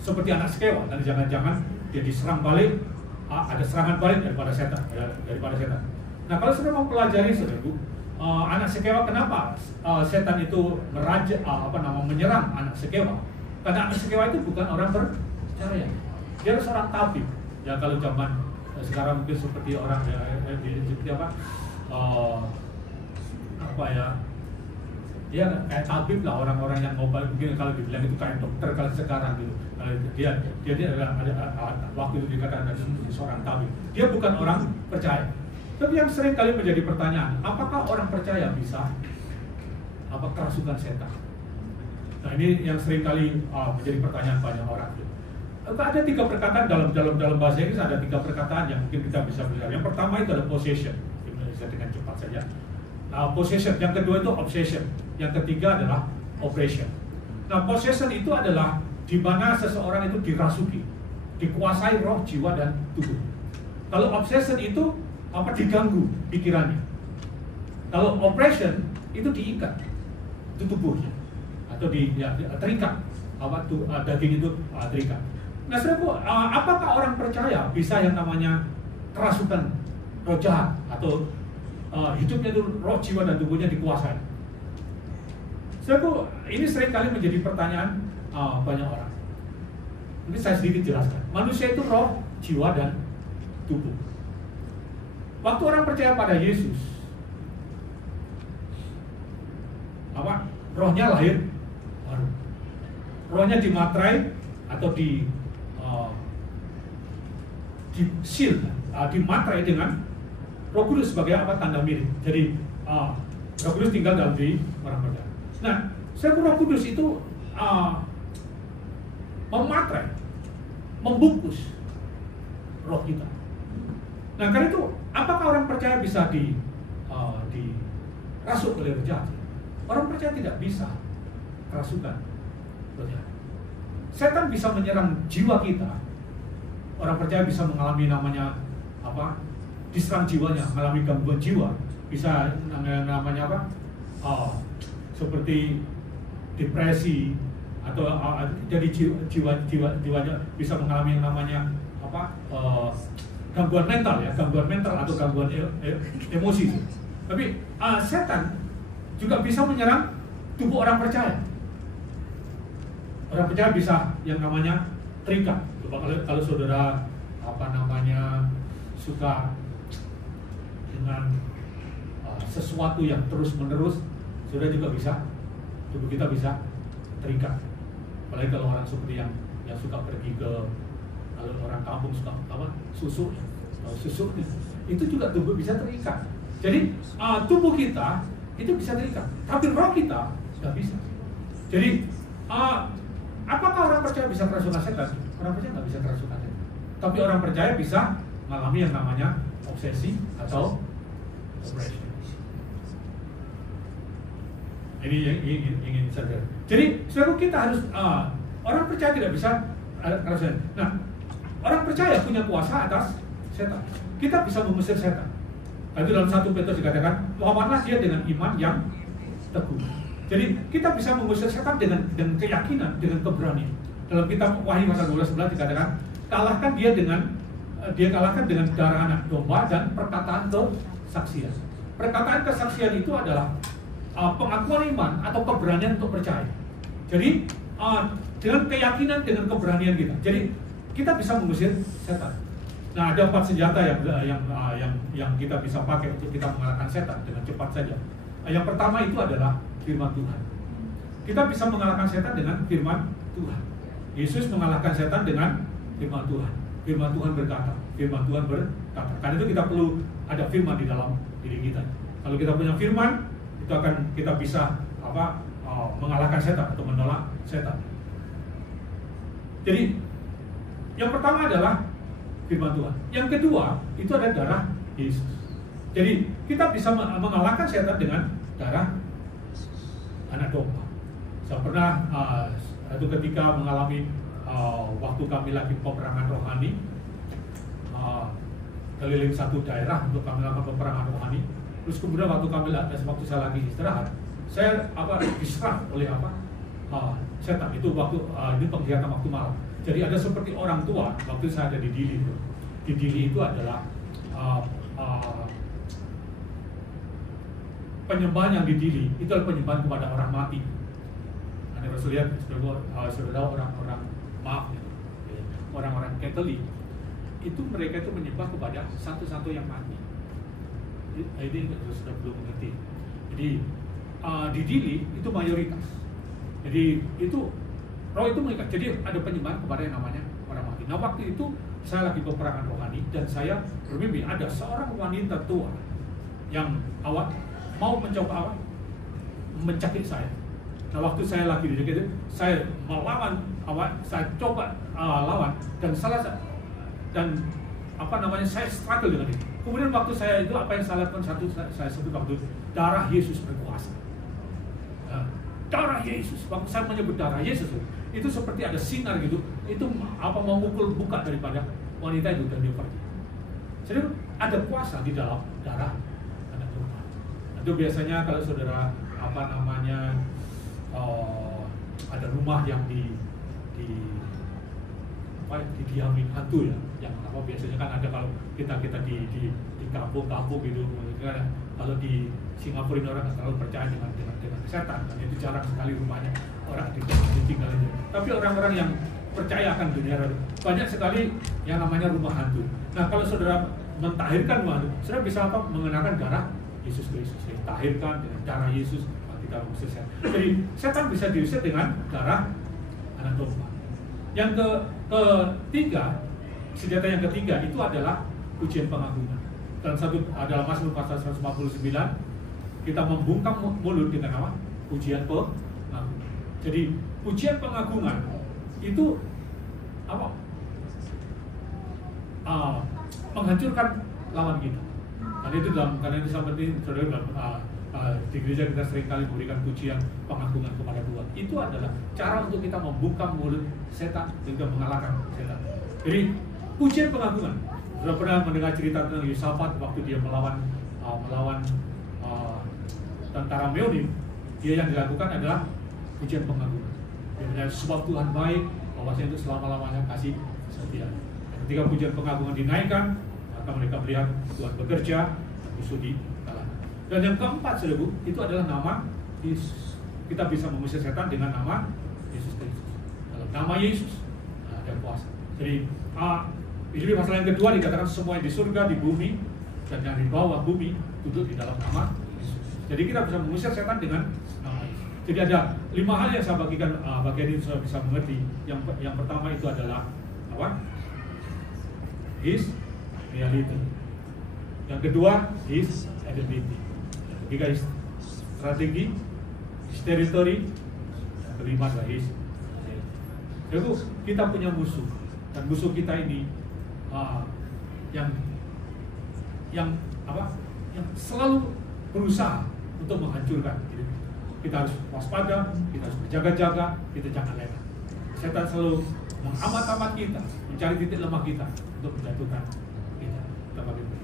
seperti anak sekewa, dan jangan-jangan dia diserang balik, ada serangan balik daripada setan. Nah, kalau sudah mempelajari saudaraku, anak sekewa, kenapa setan itu menyerang anak sekewa? Karena anak sekewa itu bukan orang percaya, dia seorang tabib. Ya, kalau zaman sekarang mungkin seperti orang dia kayak tabib lah, orang-orang yang ngobat, mungkin kalau dibilang itu kayak dokter kalau sekarang gitu. Dia ada waktu itu dikatakan ada seorang tabib. Dia bukan orang percaya. Tapi yang sering kali menjadi pertanyaan, apakah orang percaya bisa kerasukan setan? Nah, ini yang sering kali menjadi pertanyaan banyak orang. Ada 3 perkataan dalam bahasa Inggris, ada 3 perkataan yang mungkin kita bisa belajar. Yang pertama itu adalah possession. Kita bisa dengan cepat saja. Possession. Yang kedua itu obsession. Yang ketiga adalah oppression. Nah, possession itu adalah di mana seseorang itu dirasuki, dikuasai roh, jiwa, dan tubuh. Kalau obsession itu diganggu pikirannya. Kalau oppression itu diikat, itu tubuhnya, atau terikat, daging itu terikat. Nah, saudaraku, apakah orang percaya bisa yang namanya kerasukan roh jahat atau hidupnya itu roh, jiwa, dan tubuhnya dikuasai? Saudaraku, ini seringkali menjadi pertanyaan banyak orang. Ini saya sedikit jelaskan. Manusia itu roh, jiwa, dan tubuh. Waktu orang percaya pada Yesus, rohnya lahir baru. Rohnya dimaterai atau dimaterai dengan Roh Kudus sebagai tanda mirip. Jadi Roh Kudus tinggal dalam diri orang percaya. Nah, Roh Kudus itu mematerai, membungkus roh kita. Nah, karena itu, apakah orang percaya bisa dirasuk oleh roh jahat? Orang percaya tidak bisa kerasukan roh jahat. Setan bisa menyerang jiwa kita. Orang percaya bisa mengalami namanya diserang jiwanya, mengalami gangguan jiwa. Bisa namanya seperti depresi, atau jadi jiwanya bisa mengalami yang namanya gangguan mental atau gangguan emosi. Tapi setan juga bisa menyerang tubuh orang percaya. Orang percaya bisa yang namanya terikat. Kalau saudara suka dengan sesuatu yang terus menerus, saudara juga bisa, tubuh kita bisa terikat. Apalagi kalau orang seperti yang suka pergi ke, kalau orang kampung suka susu itu juga tubuh bisa terikat. Jadi tubuh kita itu bisa terikat, tapi roh kita nggak bisa. Jadi apakah orang percaya bisa kerasukan setan? Orang percaya nggak bisa kerasukan setan, tapi orang percaya bisa mengalami yang namanya obsesi atau oppression. Ini yang ingin sadar. Jadi saudara, kita harus orang percaya tidak bisa kerasukan. Nah, orang percaya punya kuasa atas setan. Kita bisa mengusir setan. Itu dalam 1 Petrus dikatakan, lawanlah dia dengan iman yang teguh. Jadi kita bisa mengusir setan dengan keyakinan, dengan keberanian. Dalam kitab Wahyu pasal 12 dikatakan, dia kalahkan dengan darah anak domba dan perkataan kesaksian. Perkataan kesaksian itu adalah pengakuan iman atau keberanian untuk percaya. Jadi dengan keyakinan, dengan keberanian kita. Jadi kita bisa mengusir setan. Nah, ada 4 senjata yang kita bisa pakai untuk kita mengalahkan setan dengan cepat saja. Yang pertama itu adalah firman Tuhan. Kita bisa mengalahkan setan dengan firman Tuhan. Yesus mengalahkan setan dengan firman Tuhan. Firman Tuhan berkata. Karena itu kita perlu ada firman di dalam diri kita. Kalau kita punya firman, itu akan kita bisa mengalahkan setan atau menolak setan. Jadi yang pertama adalah firman Tuhan. Yang kedua itu adalah darah Yesus. Jadi kita bisa mengalahkan setan dengan darah anak domba. Saya pernah satu ketika mengalami waktu kami lagi peperangan rohani, keliling satu daerah untuk kami lakukan peperangan rohani. Terus kemudian waktu saya lagi istirahat, saya diserang oleh setan. Itu waktu ini penglihatan waktu malam. Jadi ada seperti orang tua waktu saya ada di Dili itu. Di Dili itu adalah penyembahan yang di Dili itu adalah penyembahan kepada orang mati. Anda harus lihat saudara orang-orang Katolik itu mereka itu menyembah kepada satu-satu yang mati. Ini sudah belum mengerti. Jadi di Dili itu mayoritas. Jadi itu roh itu mengikat. Jadi ada penyembahan kepada yang namanya orang mati. Nah, waktu itu saya lagi peperangan rohani dan saya bermimpi ada seorang wanita tua yang mau mencoba mencakik saya. Nah, waktu saya lagi di dekat itu, saya melawan saya coba lawan dan saya struggle dengan itu. Kemudian waktu saya itu apa yang saya lakukan saya sebut waktu darah Yesus berkuasa. Darah Yesus. Waktu saya menyebut darah Yesus itu seperti ada sinar gitu. Itu memukul buka daripada wanita itu dan dia pergi. Jadi ada kuasa di dalam darah anak domba. Itu biasanya kalau saudara ada rumah yang didiamin hantu ya, yang biasanya kan ada kalau kita di kampung gitu, kalau di Singapura ini orang terlalu percaya dengan setan, dan itu jarang sekali rumahnya orang ditinggalin. Tapi orang-orang yang percaya akan dunia banyak sekali yang namanya rumah hantu. Nah, kalau saudara mentahirkan rumah hantu, saudara bisa mengenakan darah Yesus Kristus, ditahirkan dengan darah Yesus. Jadi setan bisa diusir dengan darah anak domba. Yang ketiga, senjata yang ketiga itu adalah pujian pengagungan. Dalam Mazmur pasal 159 kita membungkam mulut dengan apa? Pujian pengagungan. Jadi pujian pengagungan itu apa? Menghancurkan lawan kita. Karena itu seperti saudara di gereja kita seringkali memberikan pujian pengagungan kepada Tuhan. Itu adalah cara untuk kita membungkam mulut setan dan juga mengalahkan setan. Jadi pujian pengagungan. Sudah pernah mendengar cerita tentang Yosafat waktu dia melawan tentara Meonim. Dia yang dilakukan adalah pujian pengagungan. Dia menyatakan sebab Tuhan baik, bahwasanya itu selama-lamanya kasih setia. Ketika pujian pengagungan dinaikkan, maka mereka melihat Tuhan bekerja, musuh dikalahkan. Dan yang keempat, saudara, itu adalah nama Yesus. Kita bisa mengusir setan dengan nama Yesus Kristus. nama Yesus ada kuasa. Jadi Filipi pasal yang kedua dikatakan semua yang di surga, di bumi, dan yang di bawah bumi duduk di dalam nama Yesus. Jadi kita bisa mengusir setan dengan nama Yesus. Jadi ada 5 hal yang saya bagikan bagian ini supaya bisa mengerti. Yang pertama itu adalah apa? His reality. Yang kedua, his identity. Yang ketiga, his strategi, his territory. Yang kelima adalah his. Jadi kita punya musuh, dan musuh kita ini yang selalu berusaha untuk menghancurkan. Jadi, kita harus waspada, kita harus berjaga-jaga, kita jangan lengah. Setan selalu mengamat-amat kita, mencari titik lemah kita untuk menjatuhkan kita. Kita bagi begini.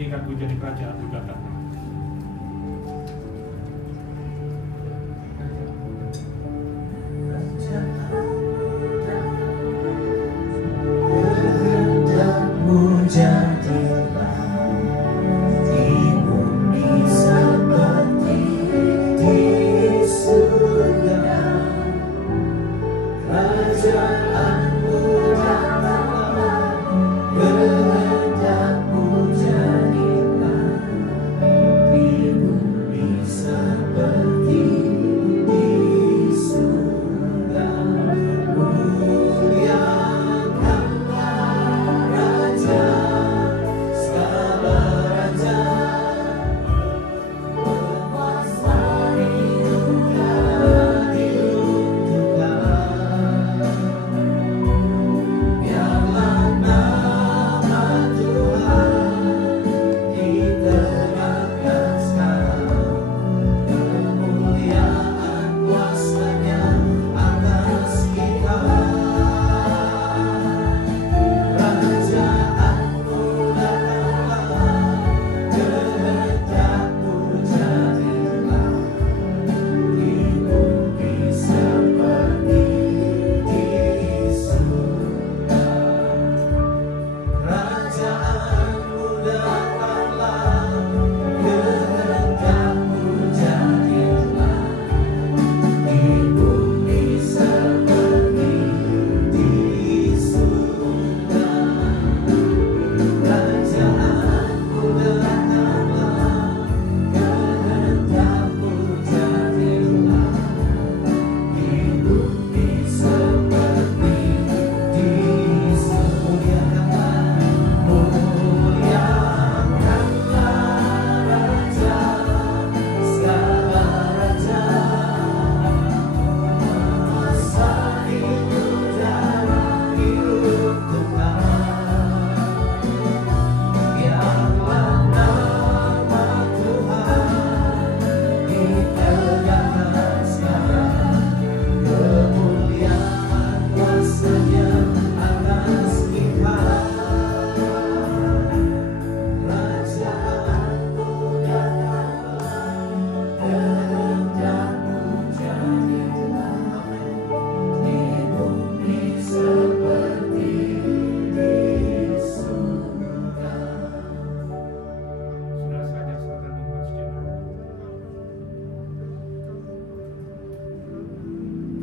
Jadikanku jadi kerajaan di belakang.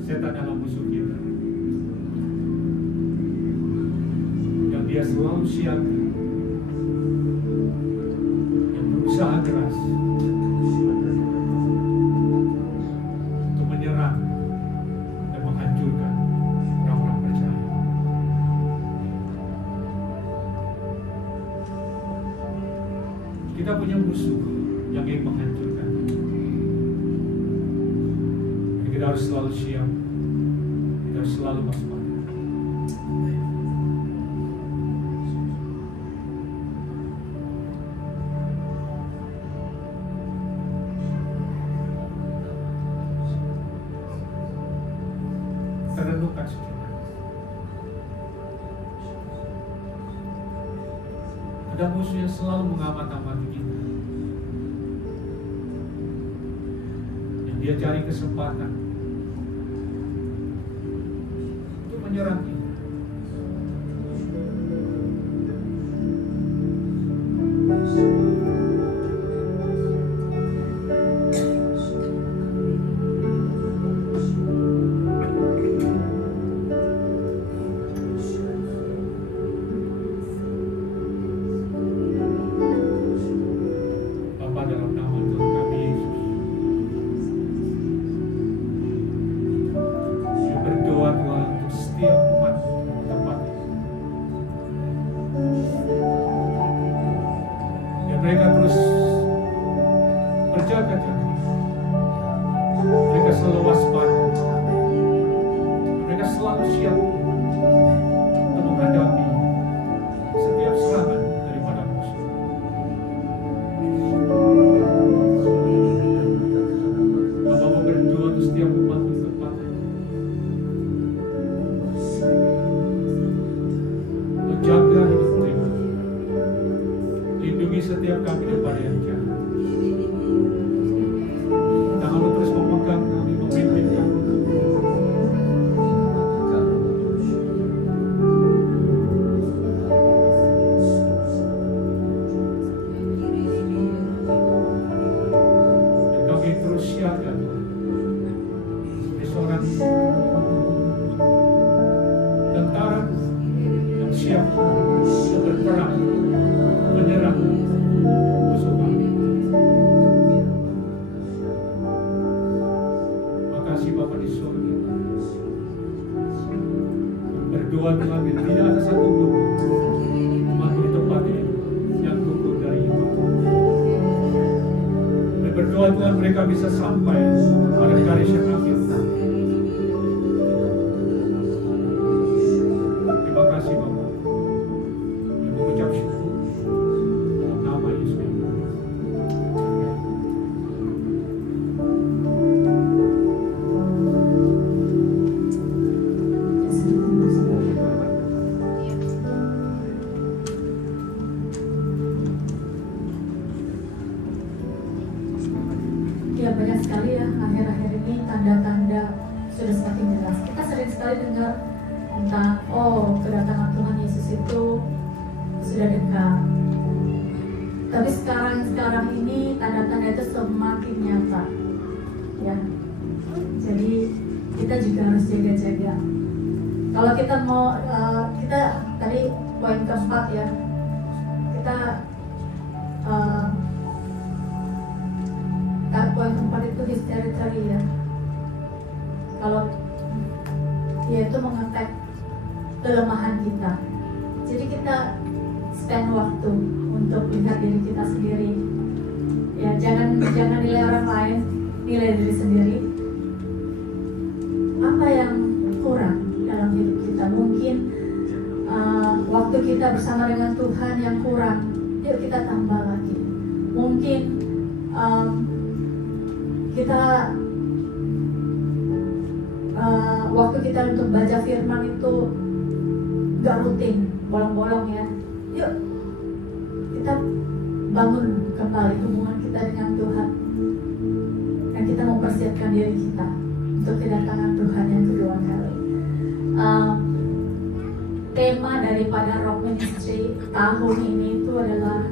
Setan adalah musuh kita yang dia selalu siaga, yang berusaha keras untuk menyerang dan menghancurkan orang-orang percaya. Kita punya musuh yang ingin menghancurkan. Kita harus selalu siap. Kita harus selalu waspada. Kita renungkan sejenak. Ada musuh yang selalu mengamat-amati kita. Yang dia cari kesempatan untuk menyerang kita. Bisa sampai pada garis yang akhir. Terima kasih Bapak. Kami mengucap syukur dalam nama Yesus. Ya, banyak sekali ya akhir-akhir ini tanda-tanda sudah semakin jelas. Kita sering sekali dengar tentang kedatangan Tuhan Yesus itu sudah dekat. Tapi sekarang ini tanda-tanda itu semakin nyata. Ya. Jadi kita juga harus jaga-jaga. Kalau kita mau kita tadi poin keempat ya. Kita poin keempat itu his territory ya. Kalau dia itu mengetek kelemahan kita, jadi kita spend waktu untuk lihat diri kita sendiri. Ya, jangan nilai orang lain, nilai diri sendiri. Apa yang kurang dalam hidup kita? Mungkin waktu kita bersama dengan Tuhan yang kurang, yuk kita tambah lagi. Mungkin kita waktu kita untuk baca firman itu gak rutin, bolong-bolong ya. Yuk kita bangun kembali hubungan kita dengan Tuhan, dan kita mempersiapkan diri kita untuk kedatangan Tuhan yang kedua kali. Tema daripada Rock Ministry tahun ini itu adalah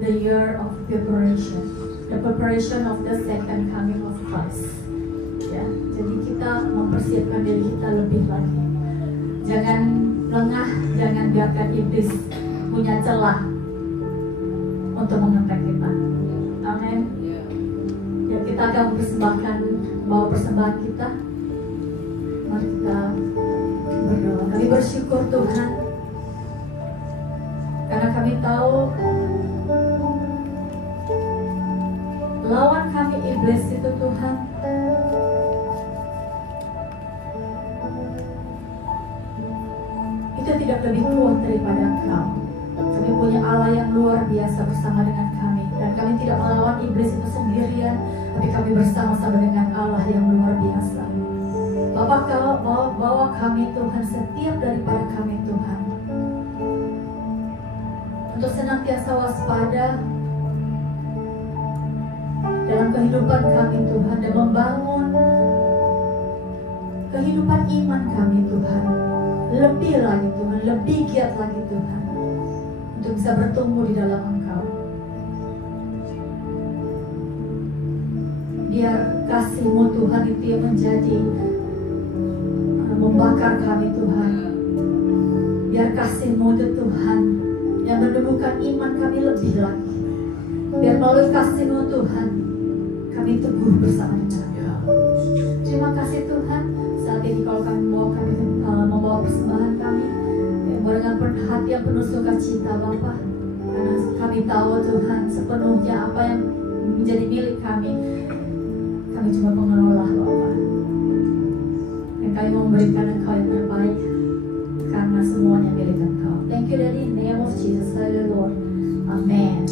The Year of Preparation, the preparation of the second coming of Christ. Ya, jadi kita mempersiapkan diri kita lebih lagi. Jangan lengah, jangan biarkan iblis punya celah untuk mengetek kita. Amin. Ya, kita akan mempersembahkan, bawa persembahan kita. Mari kita berdoa. Kami bersyukur Tuhan, karena kami tahu lawan kami iblis itu Tuhan itu tidak lebih kuat daripada Engkau. Kami punya Allah yang luar biasa bersama dengan kami, dan kami tidak melawan iblis itu sendirian, tapi kami bersama-sama dengan Allah yang luar biasa. Bapak, Kau bawa kami Tuhan, setiap daripada kami Tuhan, untuk senantiasa waspada dalam kehidupan kami Tuhan, dan membangun kehidupan iman kami Tuhan. Lebih lagi Tuhan, lebih giat lagi Tuhan, untuk bisa bertumbuh di dalam Engkau. Biar kasih-Mu Tuhan itu yang menjadi membakar kami Tuhan. Biar kasih-Mu itu Tuhan yang menumbuhkan iman kami lebih lagi. Biar melalui kasih-Mu Tuhan kami teguh bersama dengan Engkau. Terima kasih Tuhan. Saat ini kalau kami membawa persembahan kami dengan hati yang penuh sukacita Bapa, karena kami tahu Tuhan sepenuhnya apa yang menjadi milik kami cuma pengelola Bapa, dan kami memberikan Engkau yang terbaik karena semuanya milik Engkau. Thank you Daddy, in the name of Jesus, Hallelujah Lord, Amen.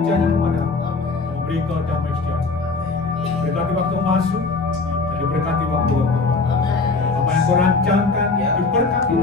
wajahnya kepadamu, memberi kau damai sejahtera. Berkati waktu masuk, dan diberkati waktu keluar. Apa yang kau rancangkan, diberkati.